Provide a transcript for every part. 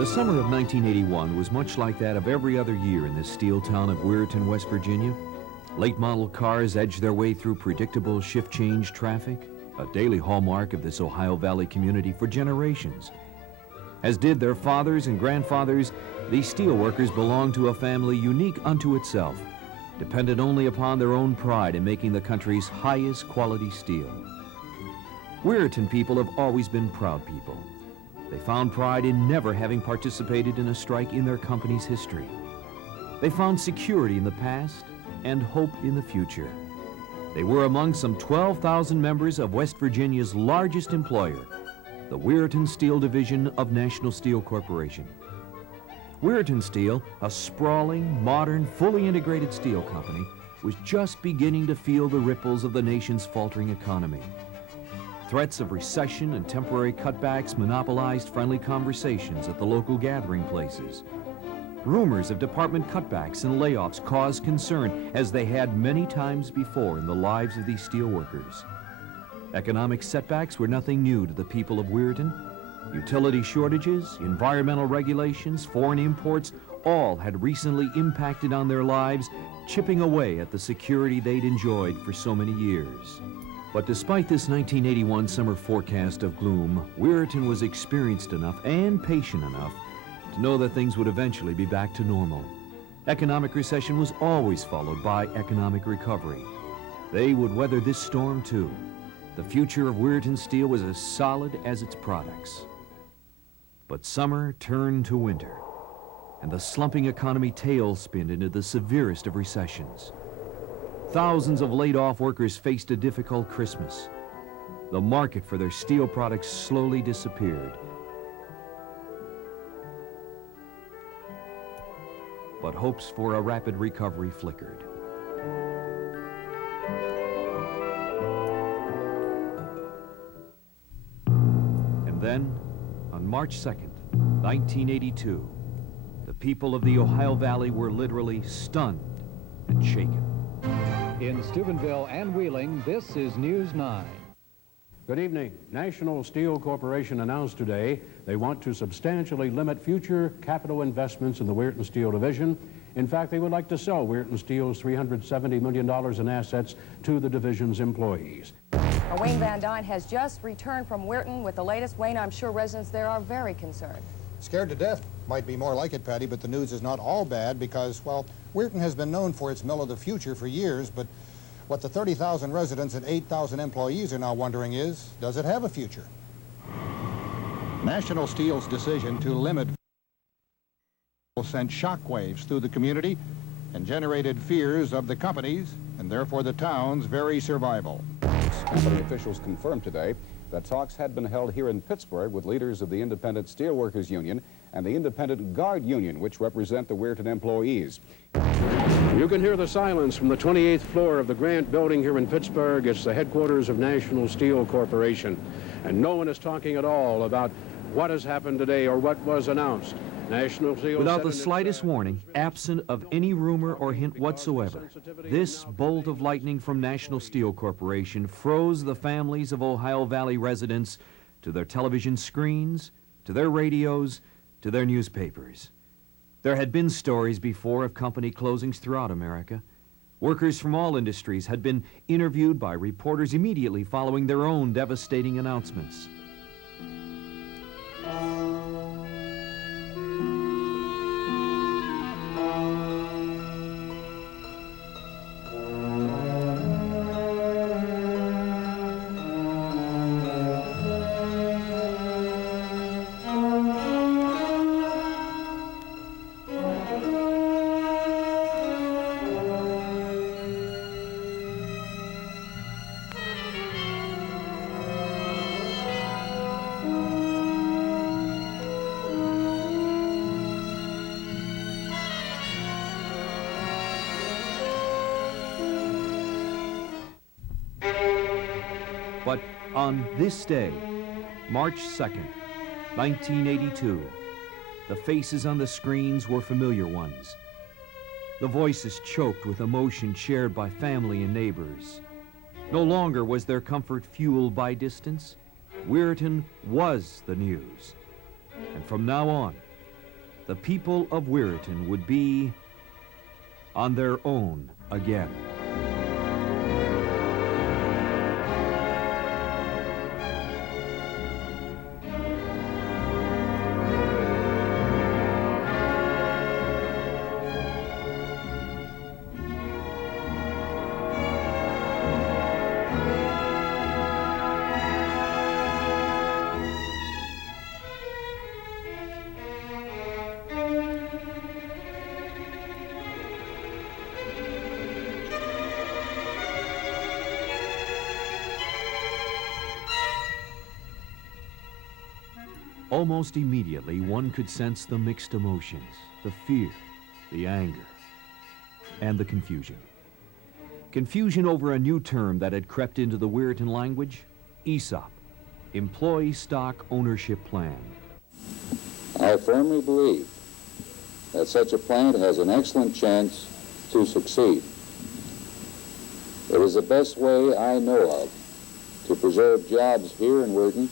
The summer of 1981 was much like that of every other year in this steel town of Weirton, West Virginia. Late model cars edged their way through predictable shift change traffic, a daily hallmark of this Ohio Valley community for generations. As did their fathers and grandfathers, these steelworkers belonged to a family unique unto itself, dependent only upon their own pride in making the country's highest quality steel. Weirton people have always been proud people. They found pride in never having participated in a strike in their company's history. They found security in the past and hope in the future. They were among some 12,000 members of West Virginia's largest employer, the Weirton Steel Division of National Steel Corporation. Weirton Steel, a sprawling, modern, fully integrated steel company, was just beginning to feel the ripples of the nation's faltering economy. Threats of recession and temporary cutbacks monopolized friendly conversations at the local gathering places. Rumors of department cutbacks and layoffs caused concern, as they had many times before in the lives of these steelworkers. Economic setbacks were nothing new to the people of Weirton. Utility shortages, environmental regulations, foreign imports, all had recently impacted on their lives, chipping away at the security they'd enjoyed for so many years. But despite this 1981 summer forecast of gloom, Weirton was experienced enough and patient enough to know that things would eventually be back to normal. Economic recession was always followed by economic recovery. They would weather this storm too. The future of Weirton Steel was as solid as its products. But summer turned to winter, and the slumping economy tailspinned into the severest of recessions. Thousands of laid-off workers faced a difficult Christmas. The market for their steel products slowly disappeared. But hopes for a rapid recovery flickered. And then, on March 2nd, 1982, the people of the Ohio Valley were literally stunned and shaken. In Steubenville and Wheeling, this is News 9. Good evening. National Steel Corporation announced today they want to substantially limit future capital investments in the Weirton Steel Division. In fact, they would like to sell Weirton Steel's $370 million in assets to the division's employees. Wayne Van Dyne has just returned from Weirton with the latest. Wayne, I'm sure residents there are very concerned. Scared to death might be more like it, Patty, but the news is not all bad because, well, Weirton has been known for its mill of the future for years, but what the 30,000 residents and 8,000 employees are now wondering is, does it have a future? National Steel's decision to limit sent shockwaves through the community and generated fears of the company's and therefore the town's very survival. Company officials confirmed today that talks had been held here in Pittsburgh with leaders of the Independent Steelworkers Union and the Independent Guard Union, which represent the Weirton employees. You can hear the silence from the 28th floor of the Grant Building here in Pittsburgh. It's the headquarters of National Steel Corporation. And no one is talking at all about what has happened today or what was announced. National Steel Without the slightest warning, absent of any rumor or hint whatsoever, this bolt of lightning from National Steel Corporation froze the families of Ohio Valley residents to their television screens, to their radios, to their newspapers. There had been stories before of company closings throughout America. Workers from all industries had been interviewed by reporters immediately following their own devastating announcements. But on this day, March 2nd, 1982, the faces on the screens were familiar ones. The voices choked with emotion shared by family and neighbors. No longer was their comfort fueled by distance. Weirton was the news. And from now on, the people of Weirton would be on their own again. Almost immediately, one could sense the mixed emotions, the fear, the anger, and the confusion. Confusion over a new term that had crept into the Weirton language, ESOP, Employee Stock Ownership Plan. I firmly believe that such a plant has an excellent chance to succeed. It is the best way I know of to preserve jobs here in Weirton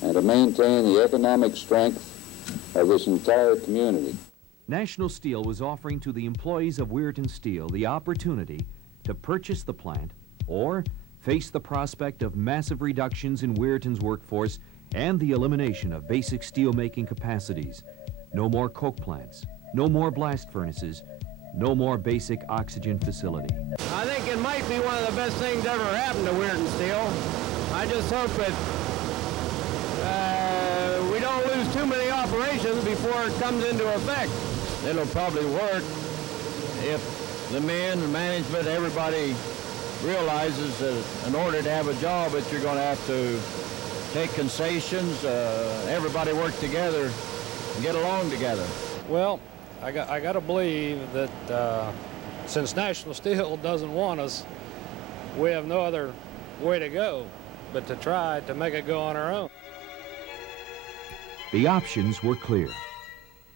and to maintain the economic strength of this entire community. National Steel was offering to the employees of Weirton Steel the opportunity to purchase the plant or face the prospect of massive reductions in Weirton's workforce and the elimination of basic steel-making capacities. No more coke plants, no more blast furnaces, no more basic oxygen facility. I think it might be one of the best things ever happened to Weirton Steel. I just hope that we don't lose too many operations before it comes into effect. It'll probably work if the men, the management, everybody realizes that in order to have a job that you're going to have to take concessions, everybody work together and get along together. Well, I got to believe that since National Steel doesn't want us, we have no other way to go but to try to make it go on our own. The options were clear.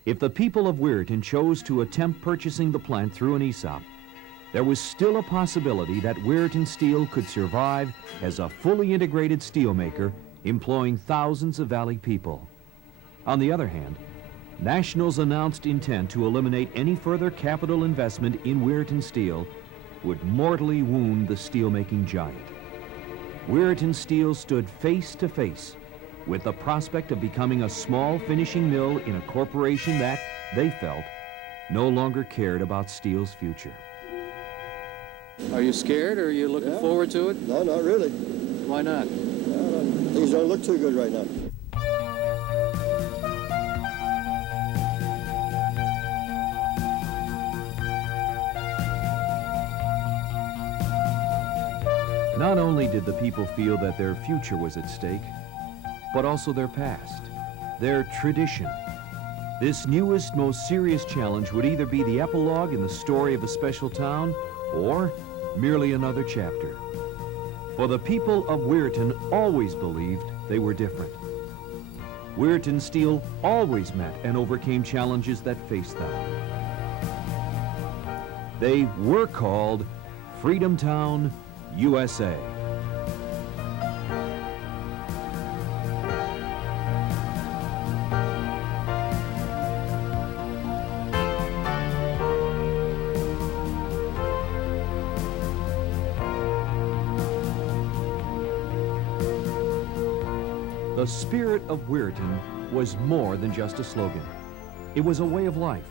If the people of Weirton chose to attempt purchasing the plant through an ESOP, there was still a possibility that Weirton Steel could survive as a fully integrated steelmaker, employing thousands of Valley people. On the other hand, National's announced intent to eliminate any further capital investment in Weirton Steel would mortally wound the steelmaking giant. Weirton Steel stood face to face with the prospect of becoming a small finishing mill in a corporation that, they felt, no longer cared about steel's future. Are you scared, or are you looking forward to it? No, not really. Why not? Things don't look too good right now. Not only did the people feel that their future was at stake, but also their past, their tradition. This newest, most serious challenge would either be the epilogue in the story of a special town or merely another chapter. For the people of Weirton always believed they were different. Weirton Steel always met and overcame challenges that faced them. They were called Freedom Town, USA. The spirit of Weirton was more than just a slogan. It was a way of life.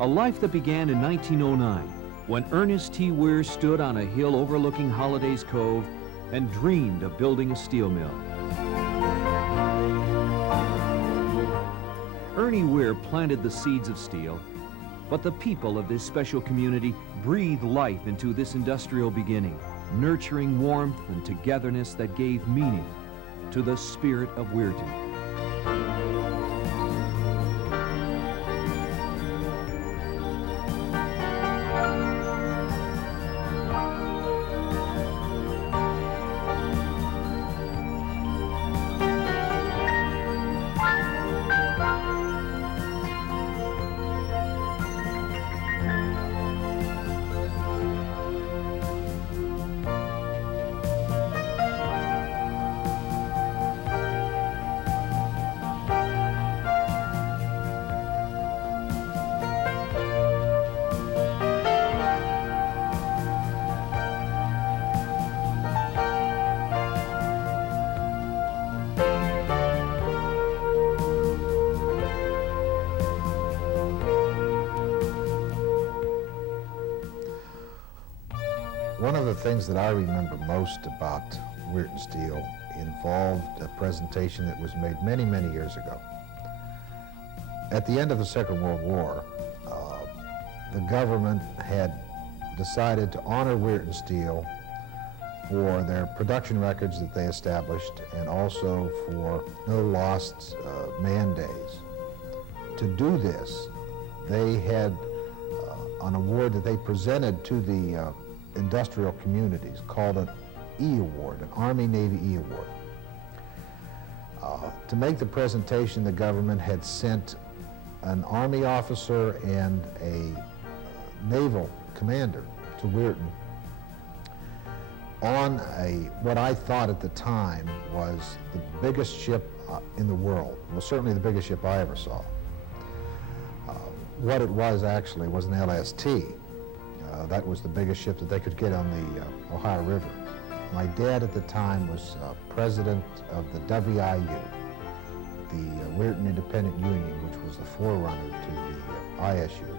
A life that began in 1909, when Ernest T. Weir stood on a hill overlooking Holliday's Cove and dreamed of building a steel mill. Ernie Weir planted the seeds of steel, but the people of this special community breathed life into this industrial beginning, nurturing warmth and togetherness that gave meaning to the spirit of Weirton. the things that I remember most about Weirton Steel involved a presentation that was made many, many years ago. At the end of the Second World War, the government had decided to honor Weirton Steel for their production records that they established and also for no lost man days. To do this, they had an award that they presented to the industrial communities called an E Award, an Army-Navy E Award. To make the presentation, the government had sent an Army officer and a naval commander to Weirton on what I thought at the time was the biggest ship in the world. Well, certainly the biggest ship I ever saw. What it was actually was an LST. That was the biggest ship that they could get on the Ohio River. My dad at the time was president of the WIU, the Weirton Independent Union, which was the forerunner to the ISU.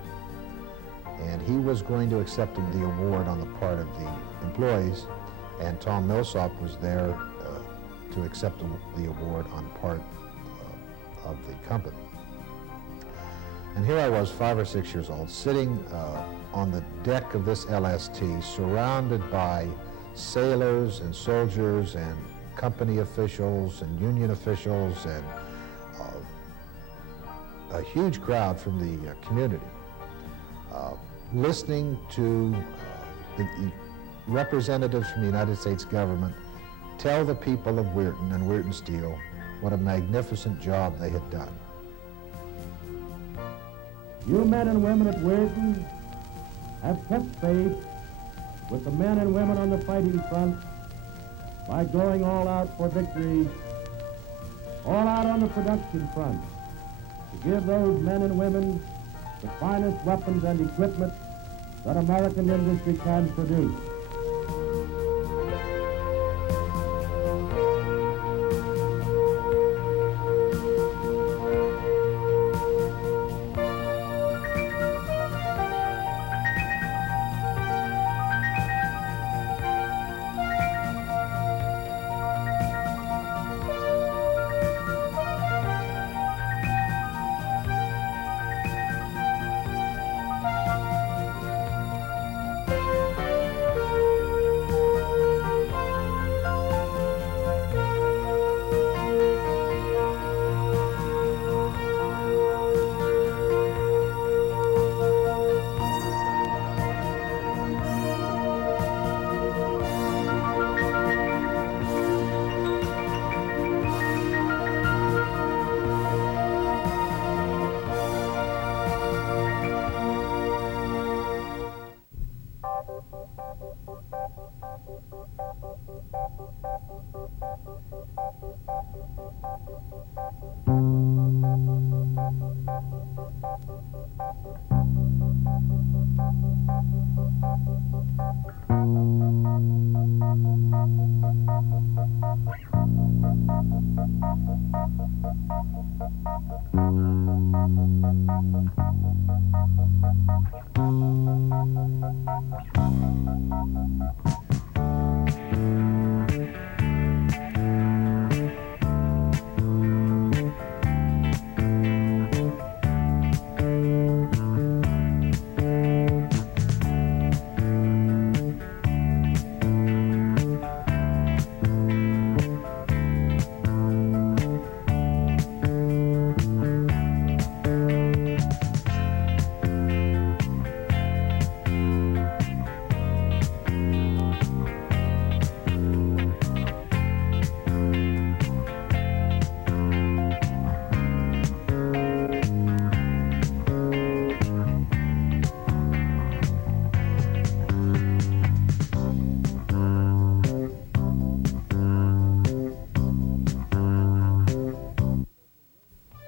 And he was going to accept the award on the part of the employees, and Tom Millsop was there to accept the award on part of the company. And here I was, 5 or 6 years old, sitting on the deck of this LST, surrounded by sailors and soldiers and company officials and union officials and a huge crowd from the community, listening to the representatives from the United States government tell the people of Weirton and Weirton Steel what a magnificent job they had done. You men and women at Weirton have kept faith with the men and women on the fighting front by going all out for victory, all out on the production front, to give those men and women the finest weapons and equipment that American industry can produce.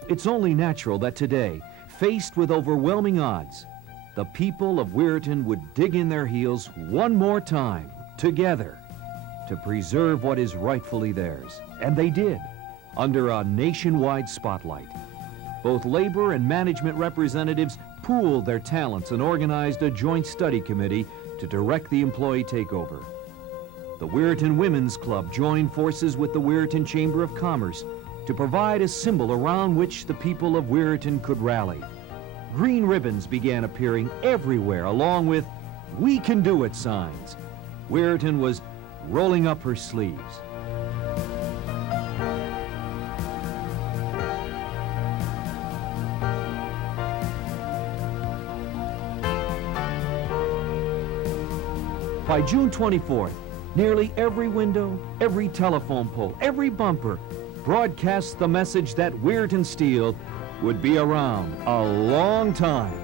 It's only natural that today, faced with overwhelming odds, the people of Weirton would dig in their heels one more time, together, to preserve what is rightfully theirs. And they did, under a nationwide spotlight. Both labor and management representatives pooled their talents and organized a joint study committee to direct the employee takeover. The Weirton Women's Club joined forces with the Weirton Chamber of Commerce to provide a symbol around which the people of Weirton could rally. Green ribbons began appearing everywhere, along with "We Can Do It" signs. Weirton was rolling up her sleeves. By June 24th, nearly every window, every telephone pole, every bumper broadcast the message that Weirton Steel would be around a long time.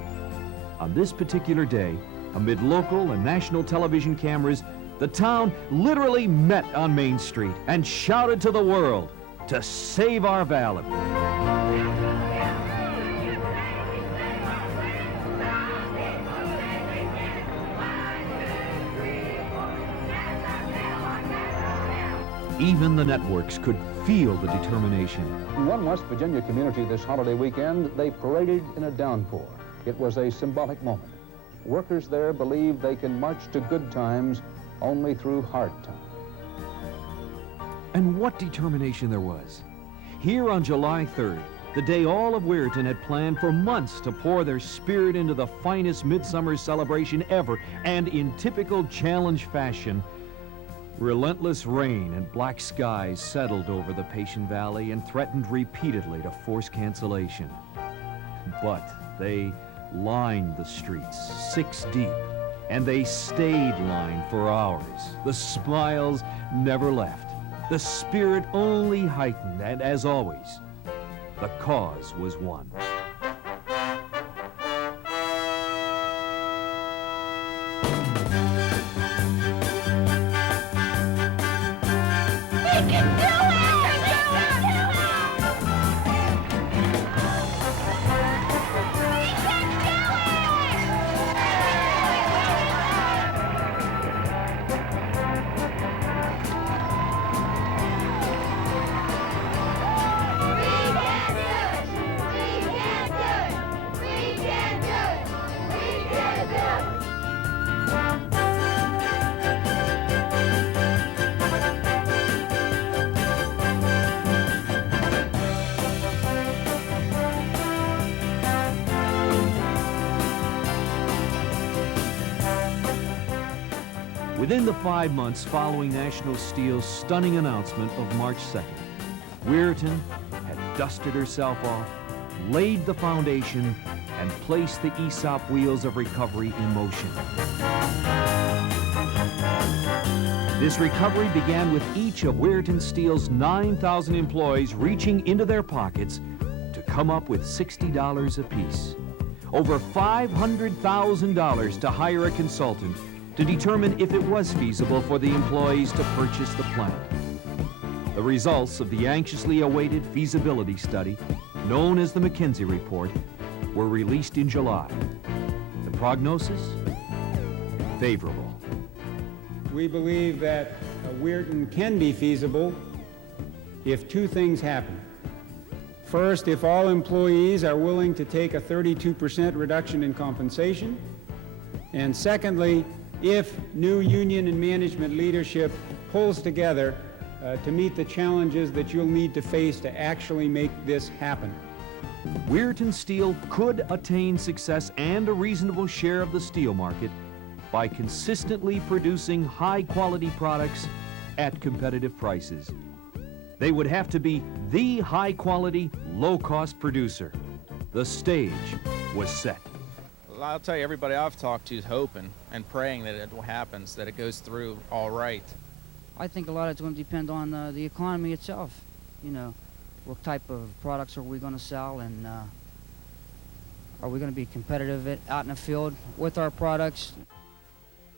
On this particular day, amid local and national television cameras, the town literally met on Main Street and shouted to the world to save our valley. Even the networks could feel the determination. In one West Virginia community this holiday weekend, they paraded in a downpour. It was a symbolic moment. Workers there believe they can march to good times only through hard times. And what determination there was. Here on July 3rd, the day all of Weirton had planned for months to pour their spirit into the finest midsummer celebration ever, and in typical challenge fashion, relentless rain and black skies settled over the Patient Valley and threatened repeatedly to force cancellation. But they lined the streets 6 deep, and they stayed lined for hours. The smiles never left. The spirit only heightened, and as always, the cause was won. Within the 5 months following National Steel's stunning announcement of March 2nd, Weirton had dusted herself off, laid the foundation, and placed the ESOP wheels of recovery in motion. This recovery began with each of Weirton Steel's 9,000 employees reaching into their pockets to come up with $60 apiece. Over $500,000 to hire a consultant to determine if it was feasible for the employees to purchase the plant. The results of the anxiously awaited feasibility study, known as the McKinsey Report, were released in July. The prognosis? Favorable. We believe that Weirton can be feasible if 2 things happen. First, if all employees are willing to take a 32% reduction in compensation. And secondly, if new union and management leadership pulls together to meet the challenges that you'll need to face to actually make this happen. Weirton Steel could attain success and a reasonable share of the steel market by consistently producing high-quality products at competitive prices. They would have to be the high-quality, low-cost producer. The stage was set. I'll tell you, everybody I've talked to is hoping and praying that it happens, that it goes through all right. I think a lot of it's going to depend on the economy itself. You know, what type of products are we going to sell, and are we going to be competitive out in the field with our products?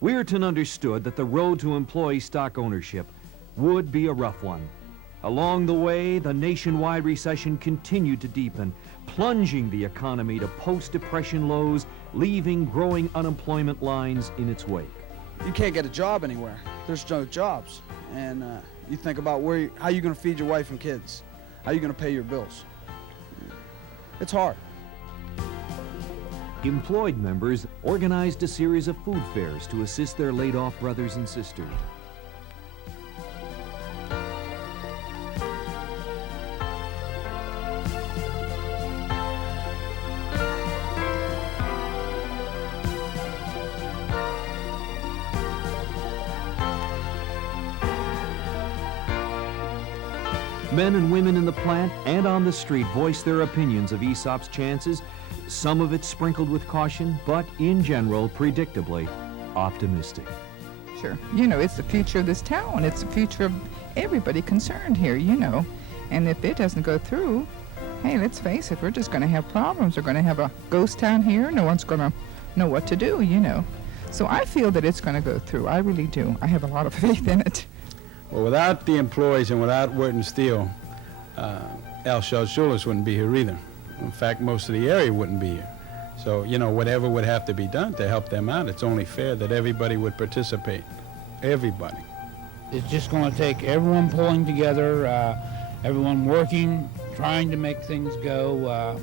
Weirton understood that the road to employee stock ownership would be a rough one. Along the way, the nationwide recession continued to deepen, plunging the economy to post-depression lows, leaving growing unemployment lines in its wake. You can't get a job anywhere. There's no jobs. And you think about how you're going to feed your wife and kids, how you're going to pay your bills. It's hard. employed members organized a series of food fairs to assist their laid-off brothers and sisters. Men and women in the plant and on the street voiced their opinions of ESOP's chances, some of it sprinkled with caution, but in general, predictably, optimistic. Sure. You know, it's the future of this town. It's the future of everybody concerned here, you know. And if it doesn't go through, hey, let's face it, we're just going to have problems. We're going to have a ghost town here. No one's going to know what to do, you know. So I feel that it's going to go through. I really do. I have a lot of faith in it. Well, without the employees and without Weirton Steel, Al Schulis wouldn't be here either. In fact, most of the area wouldn't be here. So, you know, whatever would have to be done to help them out, it's only fair that everybody would participate. Everybody. It's just going to take everyone pulling together, everyone working, trying to make things go.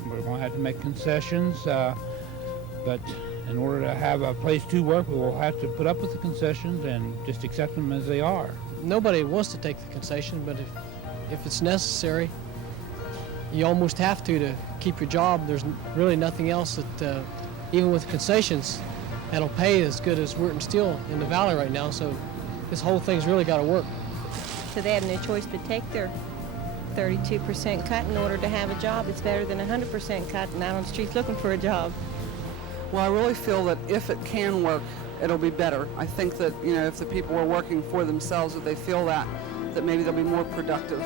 We're going to have to make concessions, but in order to have a place to work, we will have to put up with the concessions and just accept them as they are. Nobody wants to take the concession, but if it's necessary, you almost have to keep your job. There's really nothing else that, even with concessions, that'll pay as good as Weirton Steel in the valley right now. So this whole thing's really got to work. So they have no choice but take their 32% cut in order to have a job. It's better than 100% cut and out on the streets looking for a job. Well, I really feel that if it can work, it'll be better. I think that, you know, if the people are working for themselves, if they feel that maybe they'll be more productive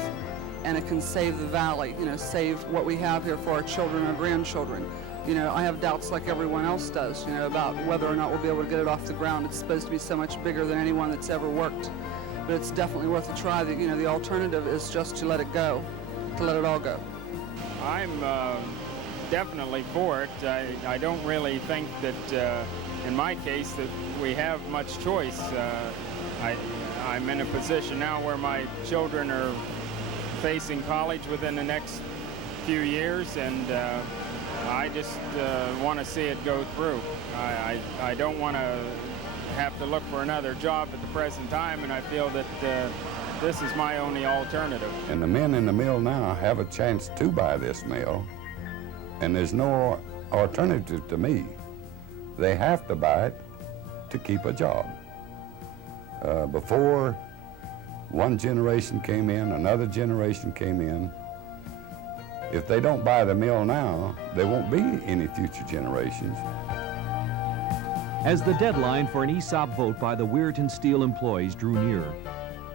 and it can save the valley, you know, save what we have here for our children, our grandchildren. You know, I have doubts like everyone else does, you know, about whether or not we'll be able to get it off the ground. It's supposed to be so much bigger than anyone that's ever worked. But it's definitely worth a try. You know, the alternative is just to let it go, to let it all go. I'm definitely for it. I don't really think that, in my case, that we have much choice. I'm in a position now where my children are facing college within the next few years, and I just want to see it go through. I don't want to have to look for another job at the present time, and I feel that this is my only alternative. And the men in the mill now have a chance to buy this mill, and there's no alternative to me. They have to buy it to keep a job. Before one generation came in, another generation came in. If they don't buy the mill now, there won't be any future generations. As the deadline for an ESOP vote by the Weirton Steel employees drew nearer,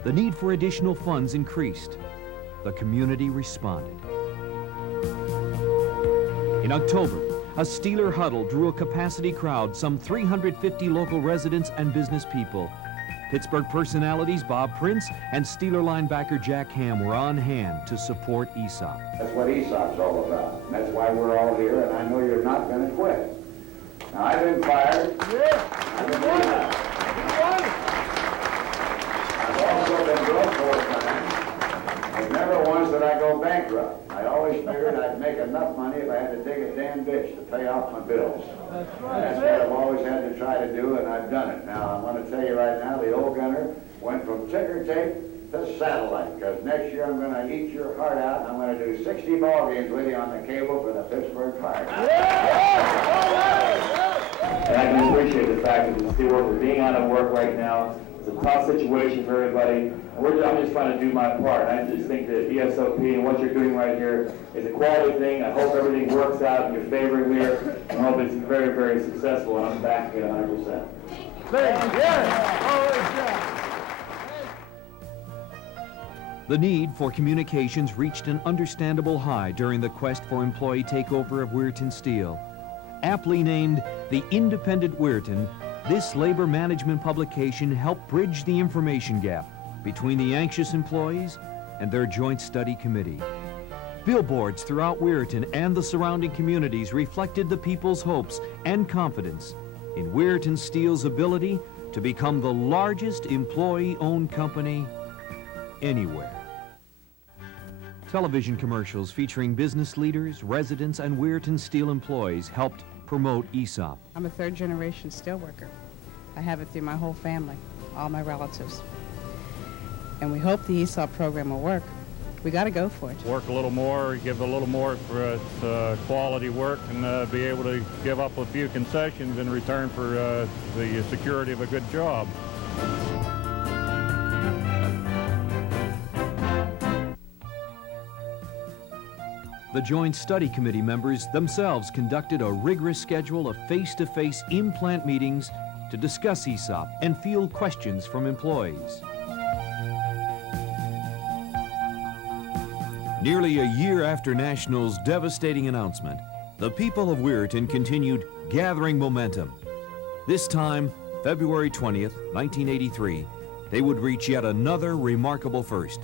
the need for additional funds increased. The community responded. In October, a Steeler huddle drew a capacity crowd, some 350 local residents and business people. Pittsburgh personalities Bob Prince and Steeler linebacker Jack Ham were on hand to support ESOP. That's what ESOP's all about. And that's why we're all here, and I know you're not going to quit. Now, I've been fired. I've also been broke 4 times. And never once did I go bankrupt. I always figured I'd make enough money if I had to dig a damn ditch to pay off my bills. That's right. That's what I've always had to try to do, and I've done it. Now, I want to tell you right now, the old gunner went from ticker tape to satellite, because next year I'm going to eat your heart out, and I'm going to do 60 ball games with you on the cable for the Pittsburgh Fire. And I can appreciate the fact that the steelworkers are being out of work right now. It's a tough situation for everybody. I'm just trying to do my part. I just think that ESOP and what you're doing right here is a quality thing. I hope everything works out in your favor here. I hope it's very, very successful, and I'm backing it 100%. The need for communications reached an understandable high during the quest for employee takeover of Weirton Steel. Aptly named the Independent Weirton, this labor management publication helped bridge the information gap between the anxious employees and their joint study committee. Billboards throughout Weirton and the surrounding communities reflected the people's hopes and confidence in Weirton Steel's ability to become the largest employee-owned company anywhere. Television commercials featuring business leaders, residents, and Weirton Steel employees helped promote ESOP. I'm a third-generation steelworker. I have it through my whole family, all my relatives. And we hope the ESOP program will work. We got to go for it. Work a little more, give a little more for its quality work, and be able to give up a few concessions in return for the security of a good job. The Joint Study Committee members themselves conducted a rigorous schedule of face-to-face implant meetings to discuss ESOP and field questions from employees. Nearly a year after National's devastating announcement, the people of Weirton continued gathering momentum. This time, February 20th, 1983, they would reach yet another remarkable first.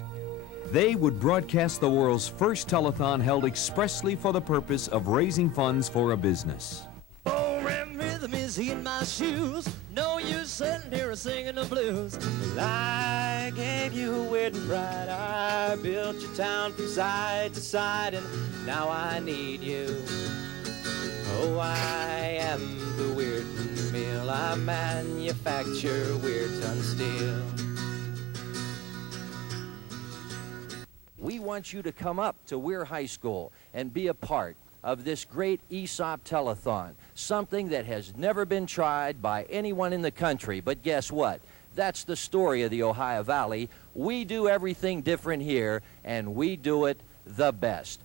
They would broadcast the world's first telethon held expressly for the purpose of raising funds for a business. Oh, rhythm is in my shoes. No use sitting here singing the blues. Well, I gave you a Weirton pride. I built your town from side to side, and now I need you. Oh, I am the Weirton Mill. I manufacture Weirton steel. We want you to come up to Weir High School and be a part of this great ESOP telethon, something that has never been tried by anyone in the country. But guess what? That's the story of the Ohio Valley. We do everything different here, and we do it the best.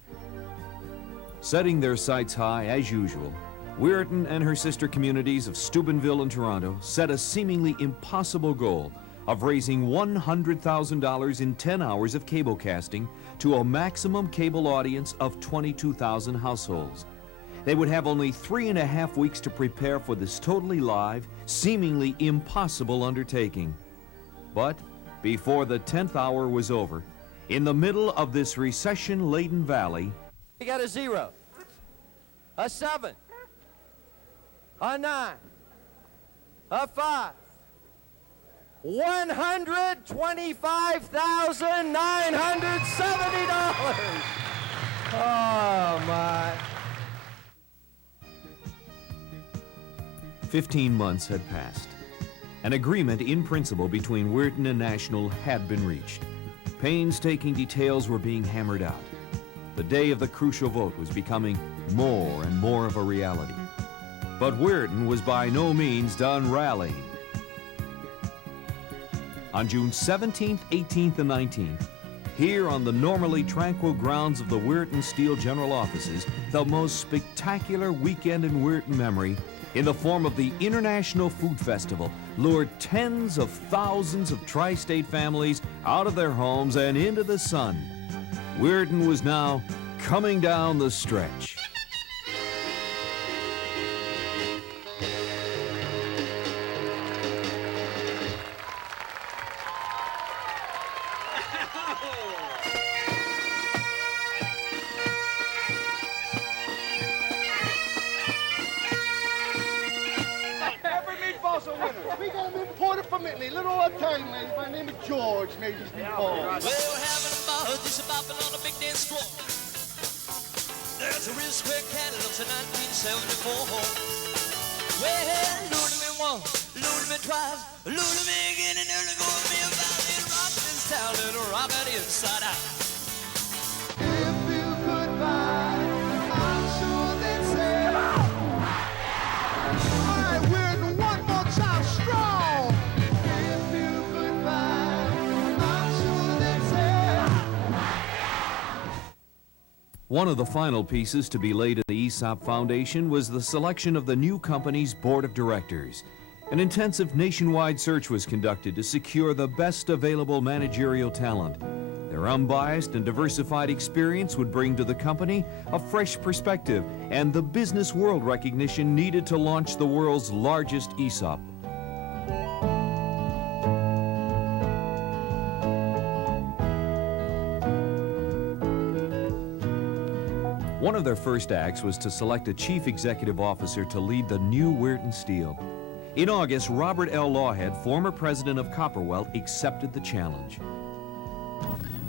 Setting their sights high as usual, Weirton and her sister communities of Steubenville and Toronto set a seemingly impossible goal of raising $100,000 in 10 hours of cable casting to a maximum cable audience of 22,000 households. They would have only 3.5 weeks to prepare for this totally live, seemingly impossible undertaking. But before the 10th hour was over, in the middle of this recession-laden valley, We got a 0, a 7, a 9, a 5, $125,970. Oh, my. 15 months had passed. An agreement in principle between Weirton and National had been reached. Painstaking details were being hammered out. The day of the crucial vote was becoming more and more of a reality. But Weirton was by no means done rallying. On June 17th, 18th, and 19th, here on the normally tranquil grounds of the Weirton Steel General Offices, the most spectacular weekend in Weirton memory, in the form of the International Food Festival, lured tens of thousands of tri-state families out of their homes and into the sun. Weirton was now coming down the stretch. We got them imported from Italy, little old Italian lady by the name of George made these meatballs. Well, having a ball, just bopping on a big dance floor. There's a real square cat that looks at 1974. Well, lure me once, lure me twice, lure me again, and nearly go with me about it. Rock this town and rock it inside out. If you could buy, I'm sure they'd say, come on! All right, we're in one more time strong. If you could buy, I'm sure they'd say. One of the final pieces to be laid in the ESOP Foundation was the selection of the new company's board of directors. An intensive nationwide search was conducted to secure the best available managerial talent. Their unbiased and diversified experience would bring to the company a fresh perspective and the business world recognition needed to launch the world's largest ESOP. One of their first acts was to select a chief executive officer to lead the new Weirton Steel. In August, Robert L. Lawhead, former president of Copperwell, accepted the challenge.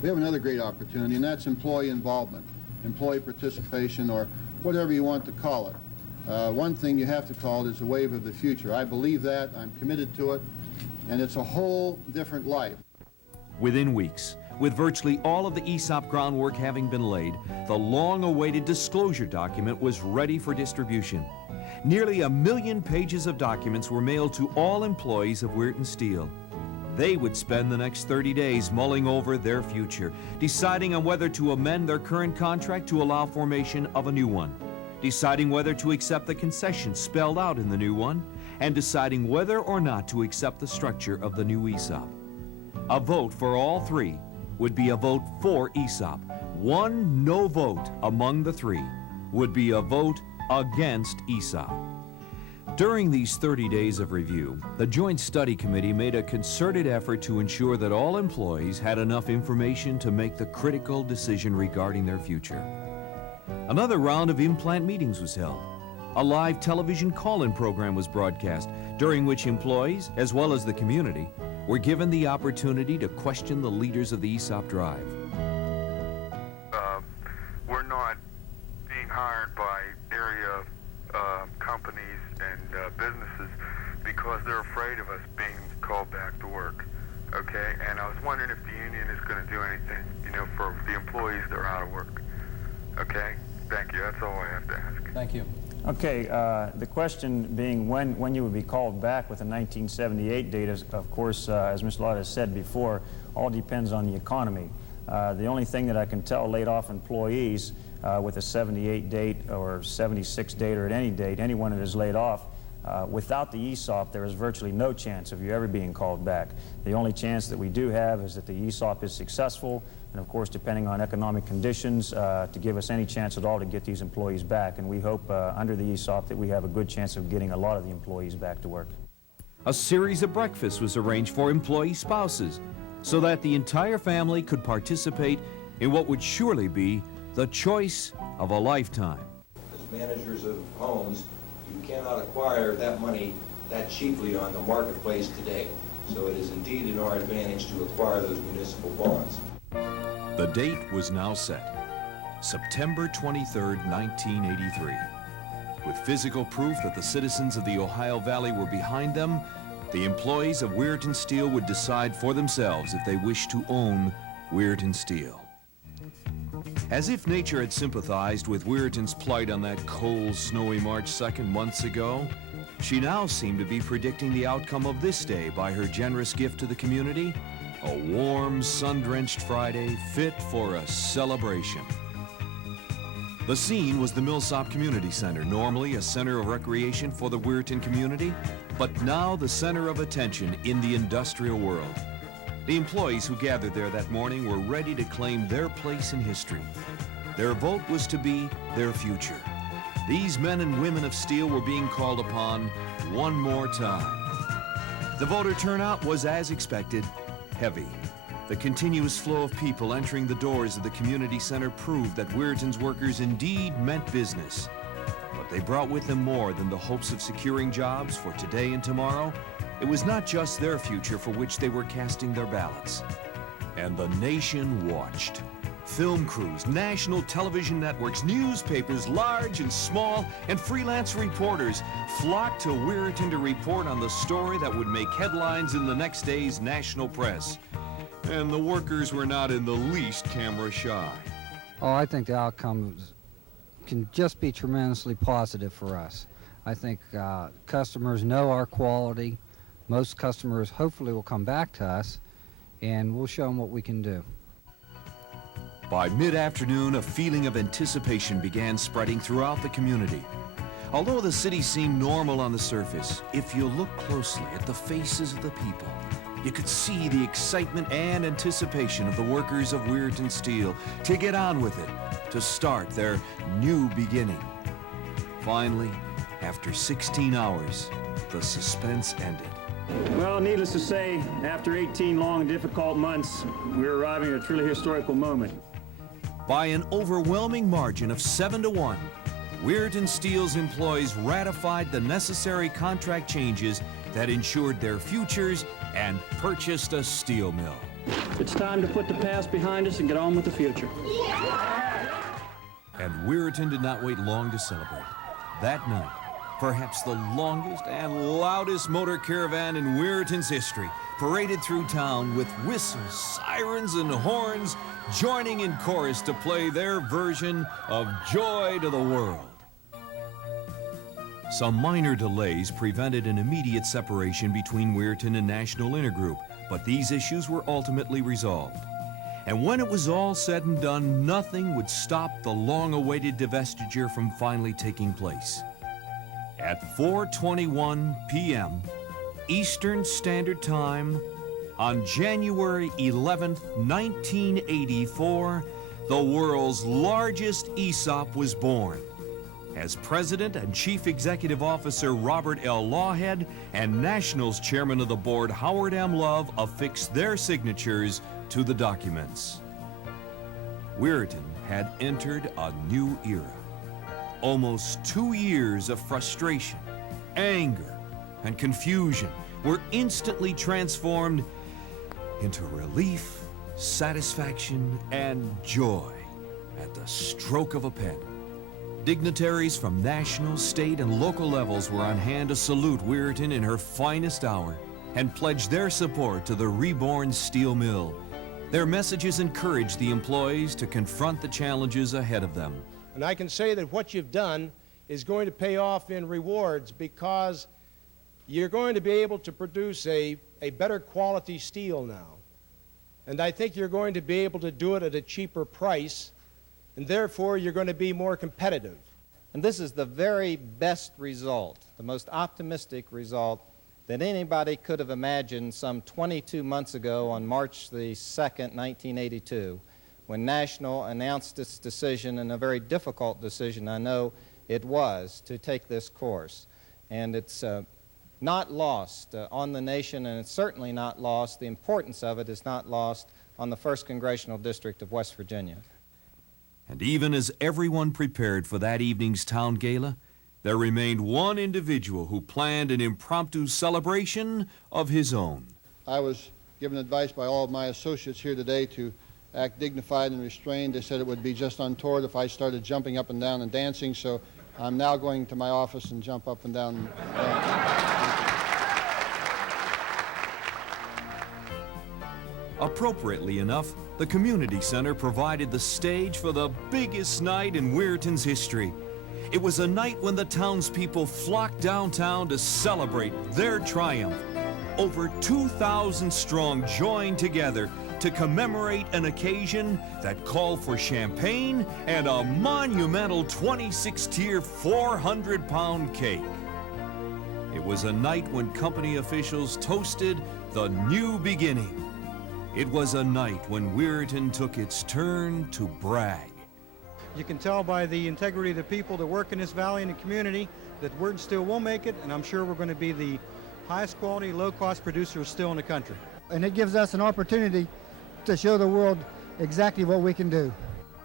We have another great opportunity, and that's employee involvement, employee participation, or whatever you want to call it. one thing you have to call it is a wave of the future. I believe that, I'm committed to it, and it's a whole different life. Within weeks, with virtually all of the ESOP groundwork having been laid, the long-awaited disclosure document was ready for distribution. Nearly 1 million pages of documents were mailed to all employees of Weirton Steel. They would spend the next 30 days mulling over their future, deciding on whether to amend their current contract to allow formation of a new one, deciding whether to accept the concessions spelled out in the new one, and deciding whether or not to accept the structure of the new ESOP. A vote for all three would be a vote for ESOP. One no vote among the three would be a vote against ESOP. During these 30 days of review, the Joint Study Committee made a concerted effort to ensure that all employees had enough information to make the critical decision regarding their future. Another round of in-plant meetings was held. A live television call-in program was broadcast, during which employees, as well as the community, were given the opportunity to question the leaders of the ESOP drive. We're not being hired by area companies and businesses because they're afraid of us being called back to work, okay? And I was wondering if the union is going to do anything, you know, for the employees that are out of work, okay? Thank you. That's all I have to ask. Thank you. Okay, the question being when you would be called back with the 1978 date, is, of course, as Ms. Lott has said before, all depends on the economy. The only thing that I can tell laid off employees with a 78 date or 76 date or at any date, anyone that is laid off, without the ESOP, there is virtually no chance of you ever being called back. The only chance that we do have is that the ESOP is successful, and of course, depending on economic conditions, to give us any chance at all to get these employees back. And we hope under the ESOP that we have a good chance of getting a lot of the employees back to work. A series of breakfasts was arranged for employee spouses so that the entire family could participate in what would surely be the choice of a lifetime. As managers of homes, you cannot acquire that money that cheaply on the marketplace today. So it is indeed in our advantage to acquire those municipal bonds. The date was now set, September 23rd, 1983. With physical proof that the citizens of the Ohio Valley were behind them, the employees of Weirton Steel would decide for themselves if they wished to own Weirton Steel. As if nature had sympathized with Weirton's plight on that cold, snowy March 2nd months ago, she now seemed to be predicting the outcome of this day by her generous gift to the community, a warm, sun-drenched Friday fit for a celebration. The scene was the Millsop Community Center, normally a center of recreation for the Weirton community, but now the center of attention in the industrial world. The employees who gathered there that morning were ready to claim their place in history. Their vote was to be their future. These men and women of steel were being called upon one more time. The voter turnout was, as expected, heavy. The continuous flow of people entering the doors of the community center proved that Weirton's workers indeed meant business. But they brought with them more than the hopes of securing jobs for today and tomorrow. It was not just their future for which they were casting their ballots. And the nation watched. Film crews, national television networks, newspapers, large and small, and freelance reporters flocked to Weirton to report on the story that would make headlines in the next day's national press. And the workers were not in the least camera shy. Oh, I think the outcome can just be tremendously positive for us. I think customers know our quality. Most customers hopefully will come back to us, and we'll show them what we can do. By mid-afternoon, a feeling of anticipation began spreading throughout the community. Although the city seemed normal on the surface, if you look closely at the faces of the people, you could see the excitement and anticipation of the workers of Weirton Steel to get on with it, to start their new beginning. Finally, after 16 hours, the suspense ended. Well, needless to say, after 18 long and difficult months, we're arriving at a truly historical moment. By an overwhelming margin of 7-1, Weirton Steel's employees ratified the necessary contract changes that ensured their futures and purchased a steel mill. It's time to put the past behind us and get on with the future. And Weirton did not wait long to celebrate. that night, perhaps the longest and loudest motor caravan in Weirton's history paraded through town with whistles, sirens, and horns, joining in chorus to play their version of Joy to the World. Some minor delays prevented an immediate separation between Weirton and National Intergroup, but these issues were ultimately resolved. And when it was all said and done, nothing would stop the long-awaited divestiture from finally taking place. At 4:21 p.m. Eastern Standard Time on January 11th, 1984, the world's largest ESOP was born, as President and Chief Executive Officer Robert L. Lawhead and Nationals Chairman of the Board Howard M. Love affixed their signatures to the documents. Weirton had entered a new era. Almost 2 years of frustration, anger, and confusion were instantly transformed into relief, satisfaction, and joy at the stroke of a pen. Dignitaries from national, state, and local levels were on hand to salute Weirton in her finest hour and pledge their support to the reborn steel mill. Their messages encouraged the employees to confront the challenges ahead of them. And I can say that what you've done is going to pay off in rewards, because you're going to be able to produce a better quality steel now. And I think you're going to be able to do it at a cheaper price, and therefore you're going to be more competitive. And this is the very best result, the most optimistic result that anybody could have imagined some 22 months ago on March the 2nd, 1982, when National announced its decision, and a very difficult decision, I know it was, to take this course. And it's not lost on the nation, and it's certainly not lost, the importance of it is not lost on the 1st Congressional District of West Virginia. And even as everyone prepared for that evening's town gala, there remained one individual who planned an impromptu celebration of his own. I was given advice by all of my associates here today to act dignified and restrained. They said it would be just untoward if I started jumping up and down and dancing, so I'm now going to my office and jump up and down and dance. Appropriately enough, the community center provided the stage for the biggest night in Weirton's history. It was a night when the townspeople flocked downtown to celebrate their triumph. Over 2,000 strong joined together to commemorate an occasion that called for champagne and a monumental 26-tier, 400-pound cake. It was a night when company officials toasted the new beginning. It was a night when Weirton took its turn to brag. You can tell by the integrity of the people that work in this valley and the community that Weirton Steel will make it, and I'm sure we're going to be the highest quality, low-cost producer of steel in the country. And it gives us an opportunity to show the world exactly what we can do.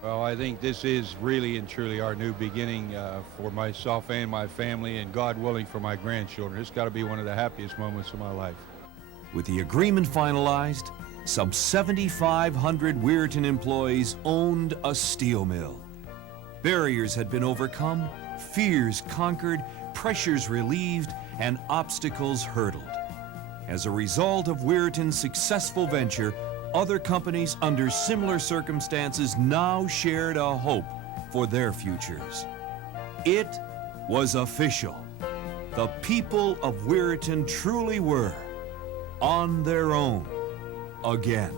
Well, I think this is really and truly our new beginning for myself and my family, and God willing for my grandchildren. It's got to be one of the happiest moments of my life. With the agreement finalized, some 7,500 Weirton employees owned a steel mill. Barriers had been overcome, fears conquered, pressures relieved, and obstacles hurdled. As a result of Weirton's successful venture, other companies under similar circumstances now shared a hope for their futures. It was official. The people of Weirton truly were on their own again.